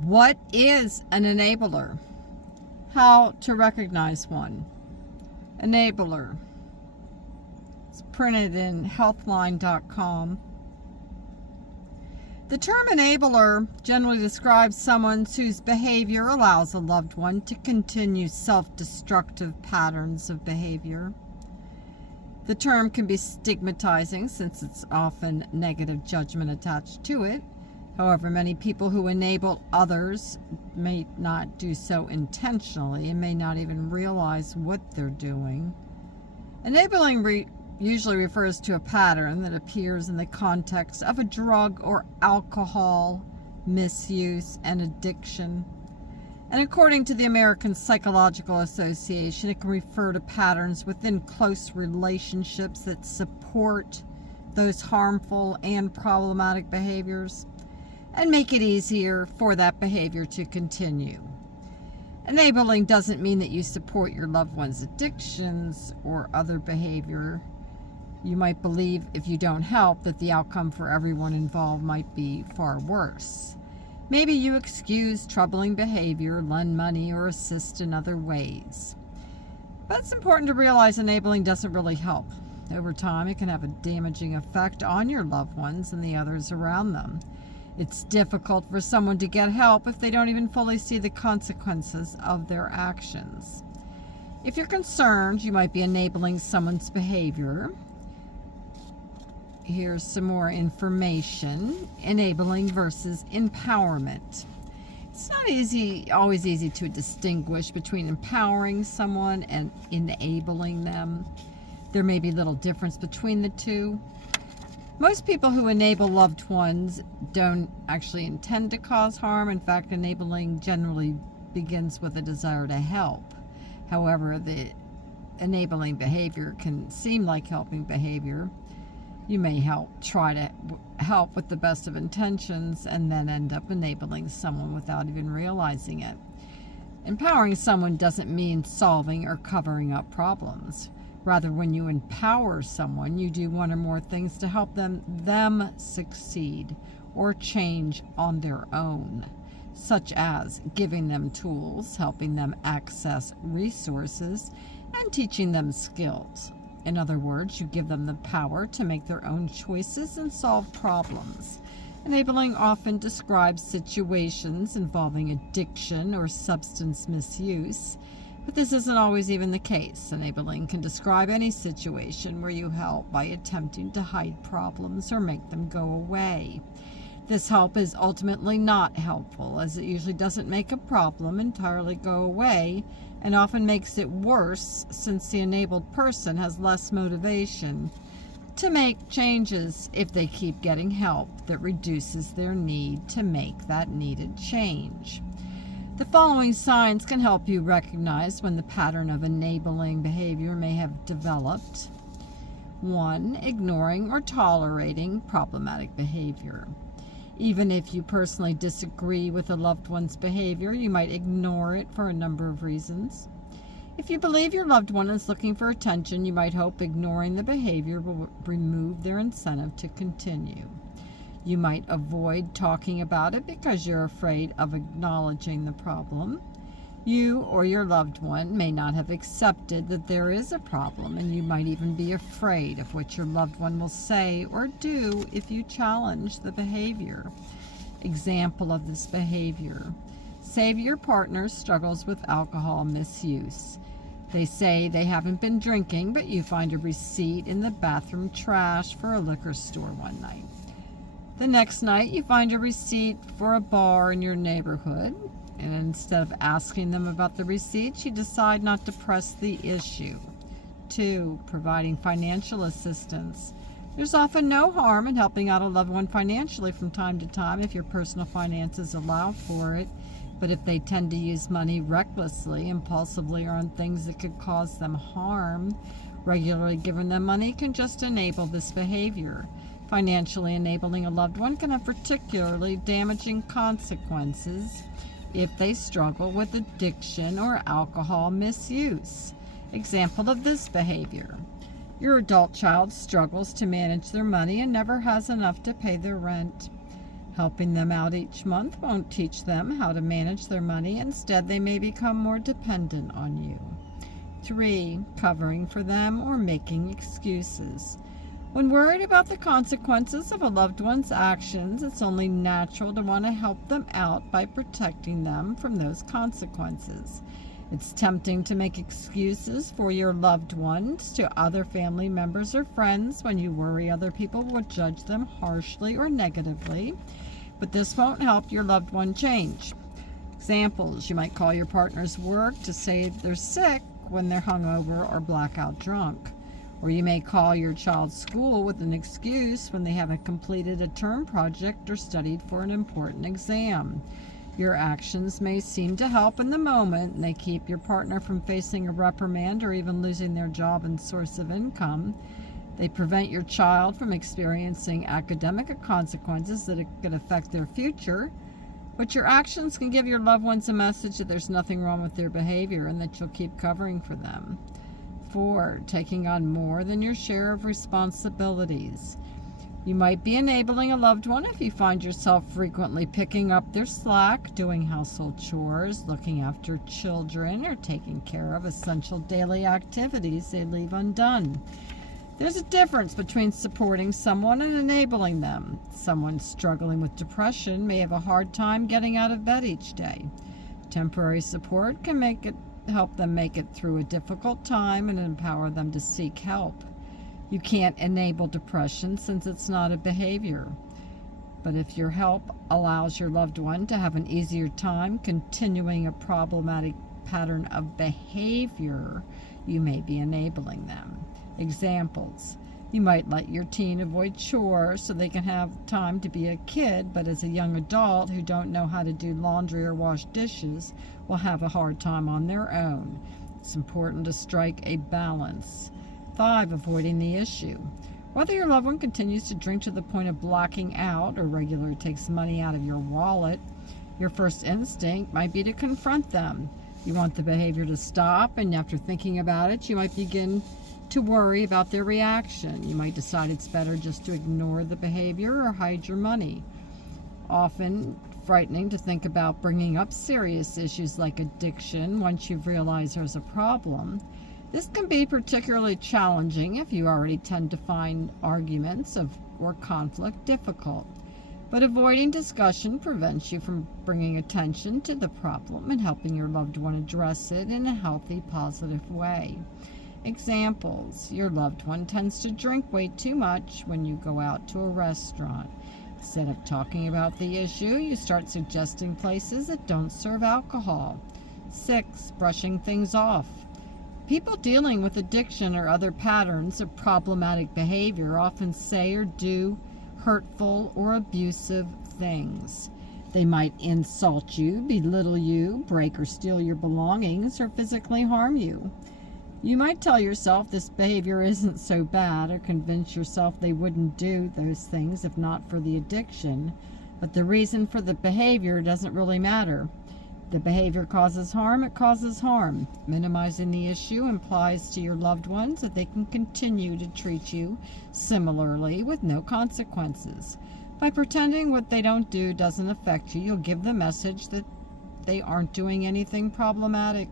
What is an enabler? How to recognize one. Enabler. It's printed in healthline.com. The term enabler generally describes someone whose behavior allows a loved one to continue self-destructive patterns of behavior. The term can be stigmatizing since it's often negative judgment attached to it. However, many people who enable others may not do so intentionally and may not even realize what they're doing. Enabling usually refers to a pattern that appears in the context of a drug or alcohol misuse and addiction. And according to the American Psychological Association, it can refer to patterns within close relationships that support those harmful and problematic behaviors and make it easier for that behavior to continue. Enabling doesn't mean that you support your loved one's addictions or other behavior. You might believe if you don't help that the outcome for everyone involved might be far worse. Maybe you excuse troubling behavior, lend money, or assist in other ways. But it's important to realize enabling doesn't really help. Over time, it can have a damaging effect on your loved ones and the others around them. It's difficult for someone to get help if they don't even fully see the consequences of their actions. If you're concerned you might be enabling someone's behavior, here's some more information. Enabling versus empowerment. It's not always easy to distinguish between empowering someone and enabling them. There may be little difference between the two. Most people who enable loved ones don't actually intend to cause harm. In fact, enabling generally begins with a desire to help. However, the enabling behavior can seem like helping behavior. You may try to help with the best of intentions and then end up enabling someone without even realizing it. Empowering someone doesn't mean solving or covering up problems. Rather, when you empower someone, you do one or more things to help them succeed or change on their own, such as giving them tools, helping them access resources, and teaching them skills. In other words, you give them the power to make their own choices and solve problems. Enabling often describes situations involving addiction or substance misuse, but this isn't always even the case. Enabling can describe any situation where you help by attempting to hide problems or make them go away. This help is ultimately not helpful, as it usually doesn't make a problem entirely go away and often makes it worse, since the enabled person has less motivation to make changes if they keep getting help that reduces their need to make that needed change. The following signs can help you recognize when the pattern of enabling behavior may have developed. 1. Ignoring or tolerating problematic behavior. Even if you personally disagree with a loved one's behavior, you might ignore it for a number of reasons. If you believe your loved one is looking for attention, you might hope ignoring the behavior will remove their incentive to continue. You might avoid talking about it because you're afraid of acknowledging the problem. You or your loved one may not have accepted that there is a problem, and you might even be afraid of what your loved one will say or do if you challenge the behavior. Example of this behavior. Say your partner struggles with alcohol misuse. They say they haven't been drinking, but you find a receipt in the bathroom trash for a liquor store one night. The next night, you find a receipt for a bar in your neighborhood, and instead of asking them about the receipt, you decide not to press the issue. 2. Providing financial assistance. There's often no harm in helping out a loved one financially from time to time if your personal finances allow for it, but if they tend to use money recklessly, impulsively, or on things that could cause them harm, regularly giving them money can just enable this behavior. Financially enabling a loved one can have particularly damaging consequences if they struggle with addiction or alcohol misuse. Example of this behavior. Your adult child struggles to manage their money and never has enough to pay their rent. Helping them out each month won't teach them how to manage their money. Instead, they may become more dependent on you. 3. Covering for them or making excuses. When worried about the consequences of a loved one's actions, it's only natural to want to help them out by protecting them from those consequences. It's tempting to make excuses for your loved ones to other family members or friends when you worry other people will judge them harshly or negatively, but this won't help your loved one change. Examples: you might call your partner's work to say they're sick when they're hungover or blackout drunk. Or you may call your child's school with an excuse when they haven't completed a term project or studied for an important exam. Your actions may seem to help in the moment, and they keep your partner from facing a reprimand or even losing their job and source of income. They prevent your child from experiencing academic consequences that could affect their future. But your actions can give your loved ones a message that there's nothing wrong with their behavior and that you'll keep covering for them. 4. Taking on more than your share of responsibilities. You might be enabling a loved one if you find yourself frequently picking up their slack, doing household chores, looking after children, or taking care of essential daily activities they leave undone. There's a difference between supporting someone and enabling them. Someone struggling with depression may have a hard time getting out of bed each day. Temporary support can help them make it through a difficult time and empower them to seek help. You can't enable depression since it's not a behavior. But if your help allows your loved one to have an easier time continuing a problematic pattern of behavior, you may be enabling them. Examples: you might let your teen avoid chores so they can have time to be a kid, but as a young adult who don't know how to do laundry or wash dishes will have a hard time on their own. It's important to strike a balance. 5. Avoiding the issue. Whether your loved one continues to drink to the point of blacking out or regularly takes money out of your wallet, your first instinct might be to confront them. You want the behavior to stop, and after thinking about it, you might begin to worry about their reaction. You might decide it's better just to ignore the behavior or hide your money. Often frightening to think about bringing up serious issues like addiction once you've realized there's a problem. This can be particularly challenging if you already tend to find arguments or conflict difficult. But avoiding discussion prevents you from bringing attention to the problem and helping your loved one address it in a healthy, positive way. Examples: your loved one tends to drink way too much when you go out to a restaurant. Instead of talking about the issue, you start suggesting places that don't serve alcohol. 6. Brushing things off. People dealing with addiction or other patterns of problematic behavior often say or do hurtful or abusive things. They might insult you, belittle you, break or steal your belongings, or physically harm you. You might tell yourself this behavior isn't so bad, or convince yourself they wouldn't do those things if not for the addiction, but the reason for the behavior doesn't really matter. If the behavior causes harm, it causes harm. Minimizing the issue implies to your loved ones that they can continue to treat you similarly with no consequences. By pretending what they don't do doesn't affect you, you'll give the message that they aren't doing anything problematic.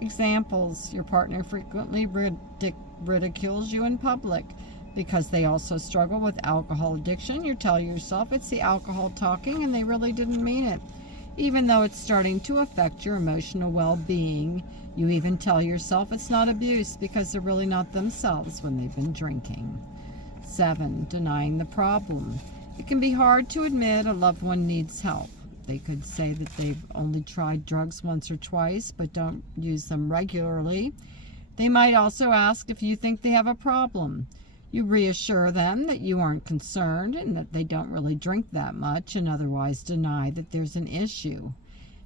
Examples: your partner frequently ridicules you in public. Because they also struggle with alcohol addiction, you tell yourself it's the alcohol talking and they really didn't mean it. Even though it's starting to affect your emotional well-being, you even tell yourself it's not abuse because they're really not themselves when they've been drinking. 7. Denying the problem. It can be hard to admit a loved one needs help. They could say that they've only tried drugs once or twice but don't use them regularly. They might also ask if you think they have a problem. You reassure them that you aren't concerned and that they don't really drink that much, and otherwise deny that there's an issue.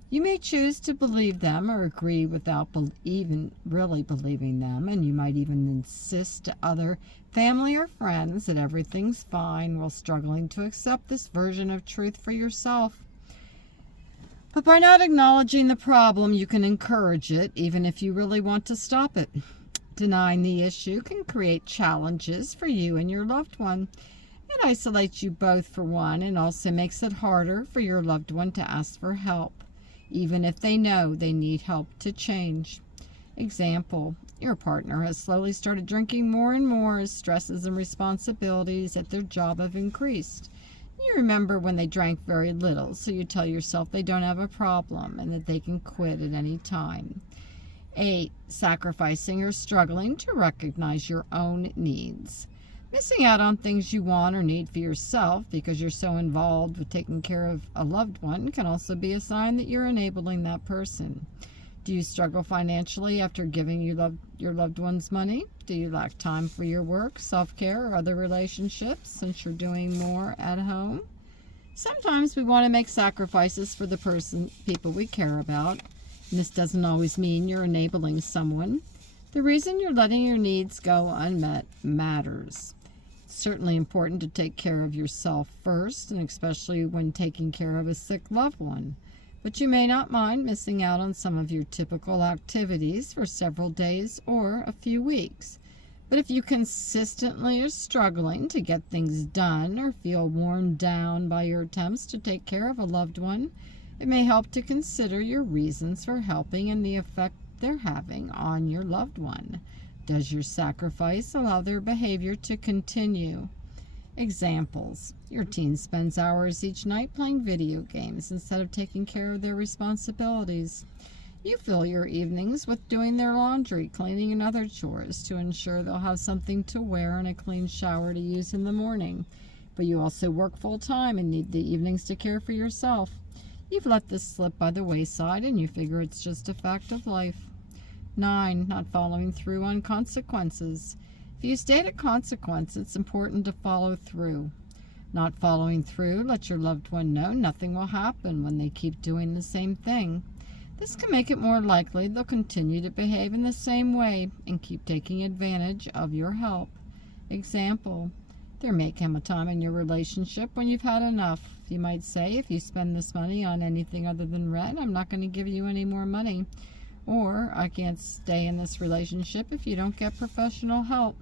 You may choose to believe them or agree without even really believing them, and you might even insist to other family or friends that everything's fine while struggling to accept this version of truth for yourself. But by not acknowledging the problem, you can encourage it, even if you really want to stop it. Denying the issue can create challenges for you and your loved one. It isolates you both, for one, and also makes it harder for your loved one to ask for help, even if they know they need help to change. Example, your partner has slowly started drinking more and more as stresses and responsibilities at their job have increased. You remember when they drank very little, so you tell yourself they don't have a problem and that they can quit at any time. 8. Sacrificing or struggling to recognize your own needs. Missing out on things you want or need for yourself because you're so involved with taking care of a loved one can also be a sign that you're enabling that person. Do you struggle financially after giving your loved ones money? Do you lack time for your work, self-care, or other relationships since you're doing more at home? Sometimes we want to make sacrifices for the people we care about, and this doesn't always mean you're enabling someone. The reason you're letting your needs go unmet matters. It's certainly important to take care of yourself first, and especially when taking care of a sick loved one. But you may not mind missing out on some of your typical activities for several days or a few weeks. But if you consistently are struggling to get things done or feel worn down by your attempts to take care of a loved one, it may help to consider your reasons for helping and the effect they're having on your loved one. Does your sacrifice allow their behavior to continue? Examples. Your teen spends hours each night playing video games instead of taking care of their responsibilities. You fill your evenings with doing their laundry, cleaning, and other chores to ensure they'll have something to wear and a clean shower to use in the morning. But you also work full-time and need the evenings to care for yourself. You've let this slip by the wayside and you figure it's just a fact of life. 9. Not following through on consequences. If you state a consequence, it's important to follow through. Not following through lets your loved one know nothing will happen when they keep doing the same thing. This can make it more likely they'll continue to behave in the same way and keep taking advantage of your help. Example, there may come a time in your relationship when you've had enough. You might say, if you spend this money on anything other than rent, I'm not going to give you any more money. Or, I can't stay in this relationship if you don't get professional help.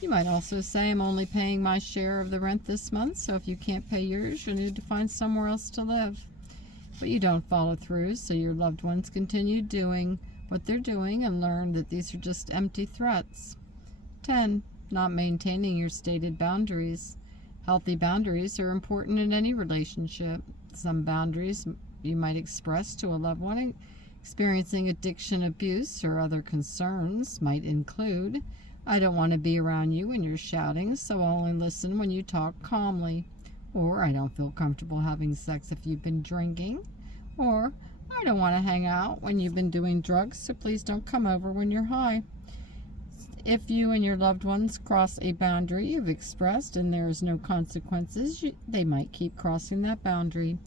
You might also say, I'm only paying my share of the rent this month, so if you can't pay yours, you'll need to find somewhere else to live. But you don't follow through, so your loved ones continue doing what they're doing and learn that these are just empty threats. 10. Not maintaining your stated boundaries. Healthy boundaries are important in any relationship. Some boundaries you might express to a loved one experiencing addiction, abuse, or other concerns might include, I don't want to be around you when you're shouting, so I'll only listen when you talk calmly. Or, I don't feel comfortable having sex if you've been drinking. Or, I don't want to hang out when you've been doing drugs, so please don't come over when you're high. If you and your loved ones cross a boundary you've expressed and there is no consequences, they might keep crossing that boundary.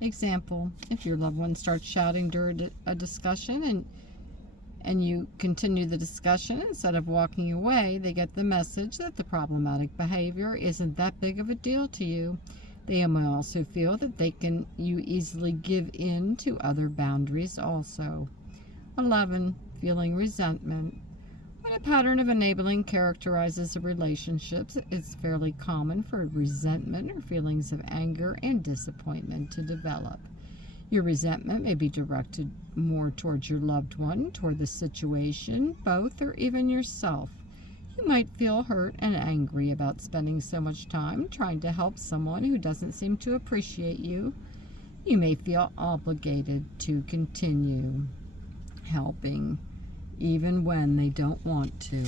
Example, if your loved one starts shouting during a discussion and you continue the discussion instead of walking away, they get the message that the problematic behavior isn't that big of a deal to you. They may also feel that you easily give in to other boundaries also. 11. Feeling resentment. When a pattern of enabling characterizes a relationship, it's fairly common for resentment or feelings of anger and disappointment to develop. Your resentment may be directed more towards your loved one, toward the situation, both, or even yourself. You might feel hurt and angry about spending so much time trying to help someone who doesn't seem to appreciate you. You may feel obligated to continue helping even when they don't want to.